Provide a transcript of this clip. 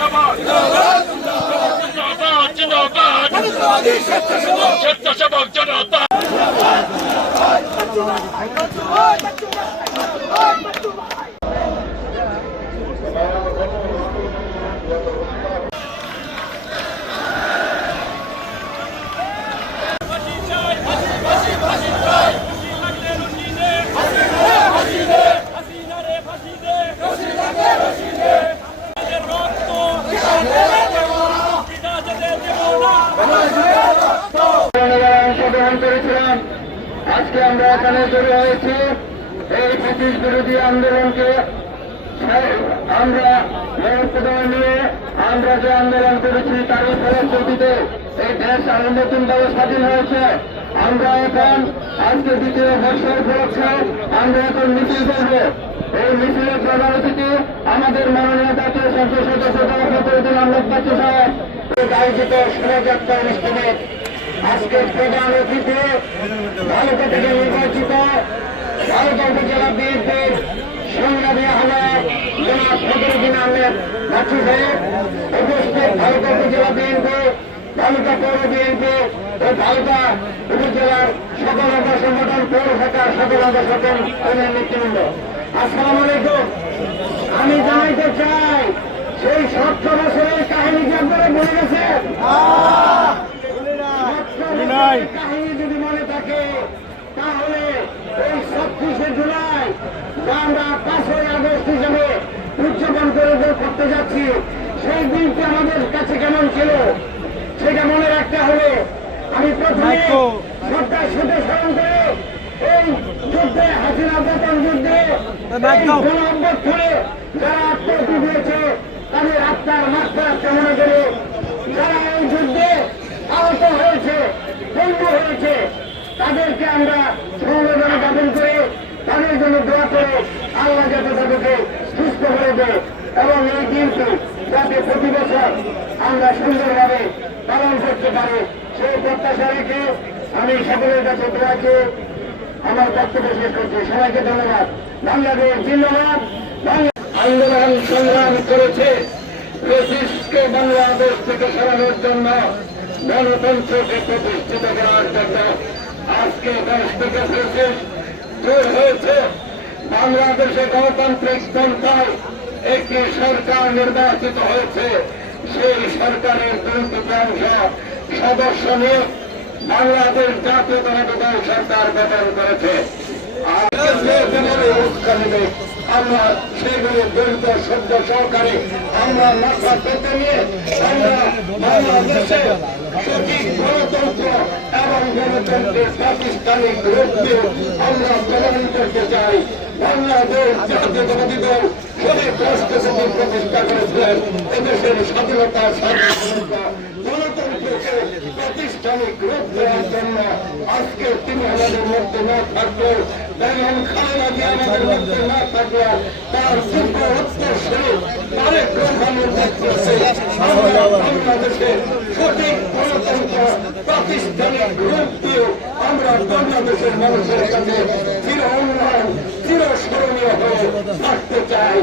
স্বেচ্ছাসেবক জিন্দাবাদ জিন্দাবাদ স্বেচ্ছাসেবক জনতা করেছিলাম। আজকে আমরা এখানে জড়ো হয়েছি এই ব্রিটিশ বিরোধী আন্দোলনকে আমরা নিয়ে আমরা যে আন্দোলন করেছি তারই ফলশ্রুতিতে এই দেশ নতুনভাবে স্বাধীন হয়েছে। আমরা এখন আজকে দ্বিতীয় বর্ষের উপলক্ষে আমরা এখন মিছিল করব। এই মিছিলের প্রধান অতিথি আমাদের মাননীয় জাতীয় সংসদ সদস্য ফখরুদ্দিন আহমেদ বাচ্চু সাহেব আয়োজিত শোভাযাত্রা অনুষ্ঠানে আজকের প্রধান অতিথি ভারত থেকে নির্বাচিত ভারত উপজেলা বিএনপির সংগ্রামী আহ্বায়ক জনাব ফখরুদ্দিন আহমেদ বাচ্চু সাহেব, উপস্থিত ভারত উপজেলা বিএনপি, ভালুকা পৌর বিএনপি ও ভালুকা উপজেলার সকল অঙ্গ সংগঠন, পৌর শাখার সকল অঙ্গ সংগঠন নেতৃবৃন্দ, আসসালামু আলাইকুম। আমি জানাইতে চাই সেই 70 বছরের কাহিনী কি আপনারা বলে গেছেন? কাহিনী যদি মনে থাকে তাহলে এই 26শে জুলাই আমরা 5ই আগস্ট হিসেবে উদযাপন করতে যাচ্ছি, সেই দিনটি আমাদের কাছে কেমন ছিল সেটা মনে রাখতে হবে। আমি প্রথমে শ্রদ্ধার সাথে স্মরণ করে এই যুদ্ধে হাসিনা পতন যুদ্ধে গণঅভ্যুত্থানে যারা আত্মহত্যা দিয়েছে তাদের আত্মার মাত্রা কামনা করে, যারা এই যুদ্ধে আহত হয়েছে, বন্ধু হয়েছে, তাদেরকে আমরা সমবেদনা জ্ঞাপন করে তাদের জন্য দোয়া করে আল্লাহ যাতে তাদেরকে সুস্থ করে দেয় এবং এই দিনটি যাতে প্রতি বছর আমরা সুন্দরভাবে পালন করতে পারি সেই প্রত্যাশা রেখে আমি সকলের কাছে দোয়াকে আমার বক্তব্য শেষ করছি। সবাইকে ধন্যবাদ। বাংলাদেশ জিন্দাবাদ। আন্দোলন সংগ্রাম করেছে ব্রিটিশকে বাংলাদেশ থেকে সরানোর জন্য, গণতন্ত্রকে প্রতিষ্ঠিত করার জন্য। আজকে দেশ থেকে ব্রিটিশ দূর হয়েছে। বাংলাদেশে গণতান্ত্রিক পন্থায় একটি সরকার নির্বাচিত হয়েছে। সেই সরকারের 2/3 সদস্য নিয়ে বাংলাদেশ জাতীয়তাবাদী দল সরকার গঠন করেছে। আমরা সেগুলো দলিত শব্দ সহকারে আমরা মাথা পেতে নিয়ে আমরা বাংলাদেশে সঠিক গণতন্ত্র এবং গণতন্ত্রের প্রাতিষ্ঠানিক রূপ দিয়ে আমরা প্রমাণ করতে চাই। বাংলাদেশ জাতীয়তাবাদী দল শরীর কষ্ট প্রতিষ্ঠা করেছিলেন এদেশের স্বাধীনতা সার্বভৌমত্ব গণতন্ত্রকে প্রাতিষ্ঠানিক রূপ দেওয়ার জন্য। আজকে তিনি আমাদের মধ্যে না থাকলেও এবং খালেদা জিয়া আমাদের মধ্যে না থাকলে তার যোগ্য উত্তরসূরি তারেক রহমানের নেতৃত্বে আমরা বাংলাদেশে সঠিক গণতন্ত্র প্রাতিষ্ঠানিক রূপ দিয়ে আমরা বাংলাদেশের মানুষের কাছে চির উন্নয়ন চিরস্মরণীয় হয়ে থাকতে চাই।